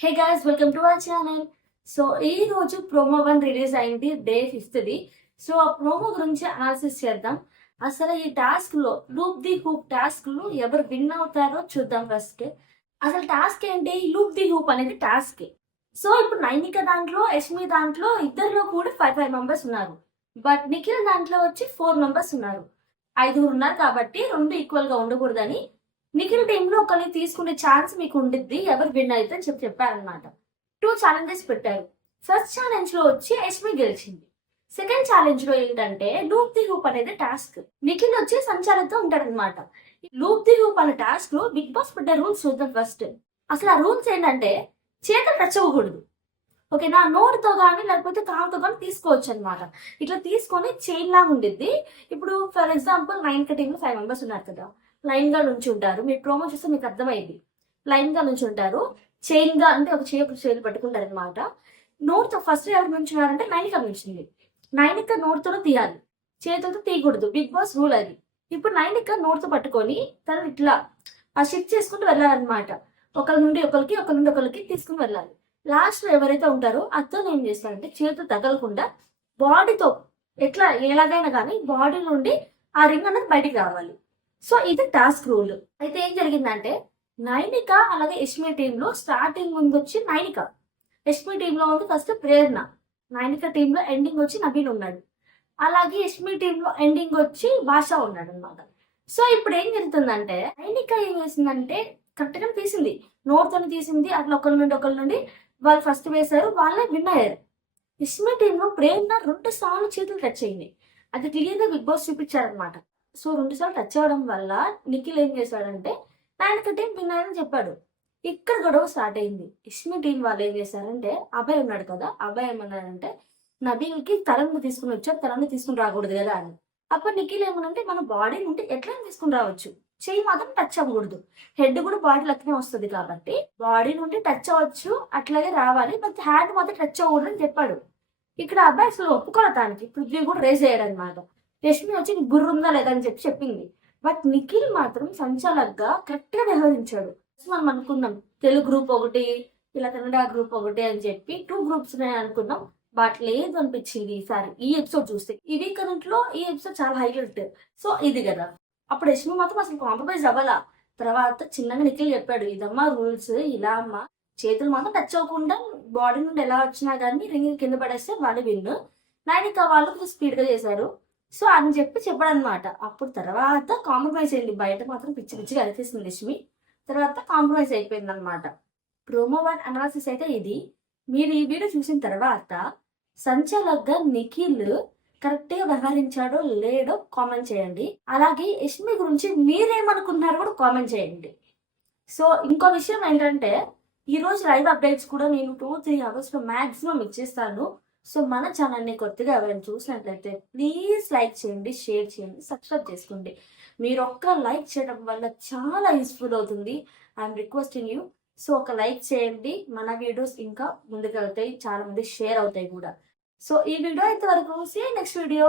Hey guys welcome to our channel so ఈ రోజు promo one release అయింది day ఫిఫ్త్ది సో ఆ ప్రోమో గురించి అనాలిసిస్ చేద్దాం. అసలు ఈ టాస్క్లో లూప్ ది హూప్ టాస్క్లు ఎవరు విన్ అవుతారో చూద్దాం ఫస్ట్ అసలు టాస్క్ ఏంటి? లూప్ ది హూప్ అనేది టాస్క్ సో ఇప్పుడు నైనిక దాంట్లో యష్మి దాంట్లో ఇద్దరిలో కూడా ఫైవ్ ఫైవ్ మెంబర్స్ ఉన్నారు. బట్ నిఖిల్ దాంట్లో వచ్చి ఫోర్ మెంబర్స్ ఉన్నారు. ఐదుగురు ఉన్నారు కాబట్టి రెండు ఈక్వల్గా ఉండకూడదని నిఖిల్ టీంలో ఒకరిని తీసుకునే ఛాన్స్ మీకు ఉండిద్ది ఎవరు విన్ అయితే అని చెప్పి చెప్పారనమాట టూ ఛాలెంజెస్ పెట్టారు. ఫస్ట్ ఛాలెంజ్లో వచ్చి యష్మి గెలిచింది. సెకండ్ ఛాలెంజ్లో ఏంటంటే లూప్ ది హూప్ అనేది టాస్క్ నిఖిల్ వచ్చి సంచాలతో ఉంటాడనమాట లూప్ ది హూప్ అనే టాస్క్లో బిగ్ బాస్ పెట్టే రూల్స్ చూద్దాం ఫస్ట్ అసలు ఆ రూల్స్ ఏంటంటే చేతులు రచ్చకూడదు ఓకేనా? నోటితో కానీ లేకపోతే కాలుతో కానీ తీసుకోవచ్చు అనమాట ఇట్లా తీసుకొని చైన్ లాగా ఉండిద్ది. ఇప్పుడు for example nine cutting five members ఉన్నారు కదా. లైన్గా నుంచి ఉంటారు. మీరు ప్రోమో చూస్తే మీకు అర్థమైంది. లైన్గా నుంచి ఉంటారు. చైన్గా అంటే ఒక చేయి ఒక చేతులు పట్టుకుంటారు అనమాట నోట్ ఫస్ట్ ఎవరు నుంచున్నారంటే నైనిక నుంచింది నైనిక నోటితో తీయాలి. చేతులతో తీయకూడదు. బిగ్ బాస్ రూల్ అది. ఇప్పుడు నైనిక నోట్తో పట్టుకొని తను ఇట్లా ఆ షిఫ్ట్ చేసుకుంటూ వెళ్ళాలన్నమాట. ఒకరి నుండి ఒకరికి ఒకరి నుండి ఒకరికి తీసుకుని వెళ్ళాలి. లాస్ట్లో ఎవరైతే ఉంటారో అతను ఏం చేస్తారంటే చేతులు తగలకుండా బాడీతో ఎట్లా ఎలాగైనా కానీ బాడీ నుండి ఆ రింగ్ అనేది బయటికి రావాలి. సో ఇది టాస్క్ రూల్ అయితే ఏం జరిగిందంటే నైనిక అలాగే యష్మి టీంలో స్టార్టింగ్ ముందు వచ్చి నైనిక. యష్మి టీంలో ఉంది ఫస్ట్ ప్రేరణ. నైనిక టీంలో ఎండింగ్ వచ్చి నవీన్ ఉన్నాడు. అలాగే యష్మి టీంలో ఎండింగ్ వచ్చి భాష ఉన్నాడు అనమాట సో ఇప్పుడు ఏం జరుగుతుందంటే నైనిక ఏం చేసిందంటే కరెక్ట్గా తీసింది. నోట్తో తీసింది. అట్లా ఒకరి నుండి ఒకరి నుండి వాళ్ళు ఫస్ట్ వేశారు వాళ్ళే విన్ అయ్యారు. యష్మి టీంలో ప్రేరణ రెండు సార్లు చేతులు టచ్ అయింది. అది క్లియర్గా బిగ్ బాస్ చూపించారనమాట సో రెండుసార్లు టచ్ అవ్వడం వల్ల నిఖిల్ ఏం చేశాడంటే నాయనక టీం విన్ చెప్పాడు. ఇక్కడ గొడవ స్టార్ట్ అయింది. ఇష్మి టీం వాళ్ళు ఏం చేశారంటే అభయ్ ఉన్నాడు కదా అభయ్ ఏమన్నాడంటే నబీల్కి తలంని తీసుకుని వచ్చాడు తలంని తీసుకుని రాకూడదు కదా అని. అప్పుడు నిఖిల్ ఏమనంటే మన బాడీ నుండి ఎట్లా తీసుకుని రావచ్చు. చెయ్యి మాత్రం టచ్ అవ్వకూడదు. హెడ్ కూడా బాడీ లెక్కనే వస్తుంది కాబట్టి బాడీ నుండి టచ్ అవ్వచ్చు అట్లాగే రావాలి బట్ హ్యాండ్ మాత్రం టచ్ అవ్వకూడదు అని చెప్పాడు. ఇక్కడ అబ్బాయి అసలు ఒప్పుకోవడానికి పృథ్వీ కూడా రేజ్ అయ్యాడు అనమాట రష్మి వచ్చి నీకు లేదని ఉందా లేదా అని చెప్పి చెప్పింది. బట్ నిఖిల్ మాత్రం సంచాలక్గా కరెక్ట్గా వ్యవహరించాడు మనం అనుకున్నాం తెలుగు గ్రూప్ ఒకటి ఇలా కన్నడ గ్రూప్ ఒకటి అని చెప్పి టూ గ్రూప్స్ అనుకున్నాం. బట్ లేదు అనిపించింది ఈసారి. ఈ ఎపిసోడ్ చూస్తే ఈ వీక్లో ఈ ఎపిసోడ్ చాలా హైలైట్ సో ఇది కదా. అప్పుడు రష్మి మాత్రం అసలు కాంప్రమైజ్ అవ్వాలా? తర్వాత చిన్నగా నిఖిల్ చెప్పాడు ఇదమ్మా రూల్స్ ఇలా అమ్మా. చేతులు మాత్రం టచ్ అవ్వకుండా బాడీ నుండి ఎలా వచ్చినా కానీ రింగ్ కింద పడేస్తే వాళ్ళు విన్ నైనిక వాళ్ళు స్పీడ్గా చేశారు. సో అని చెప్పి చెప్పాడనమాట. అప్పుడు తర్వాత కాంప్రమైజ్ అయింది. బయట మాత్రం పిచ్చి పిచ్చిగా అనిపిస్తుంది లక్ష్మి. తర్వాత కాంప్రమైజ్ అయిపోయింది అనమాట ప్రోమో వన్ అనాలిసిస్ అయితే ఇది. మీరు ఈ వీడియో చూసిన తర్వాత సంచలగ్గా నిఖిల్ కరెక్ట్గా వ్యవహరించాడో లేడో కామెంట్ చేయండి. అలాగే యష్మి గురించి మీరేమనుకున్నారో కూడా కామెంట్ చేయండి. సో ఇంకో విషయం ఏంటంటే ఈరోజు లైవ్ అప్డేట్స్ కూడా నేను టూ త్రీ అవర్స్లో మ్యాక్సిమం ఇచ్చేస్తాను. సో మన ఛానల్ని కొత్తగా ఎవరైనా చూసినట్లయితే ప్లీజ్ లైక్ చేయండి షేర్ చేయండి సబ్స్క్రైబ్ చేసుకోండి. మీరు ఒక్క లైక్ చేయడం వల్ల చాలా యూస్ఫుల్ అవుతుంది. ఐఎమ్ రిక్వెస్టింగ్ యూ సో ఒక లైక్ చేయండి. మన వీడియోస్ ఇంకా ముందుకెళ్తాయి చాలా మంది షేర్ అవుతాయి కూడా. సో ఈ వీడియో అయితే వరకు సీ నెక్స్ట్ వీడియో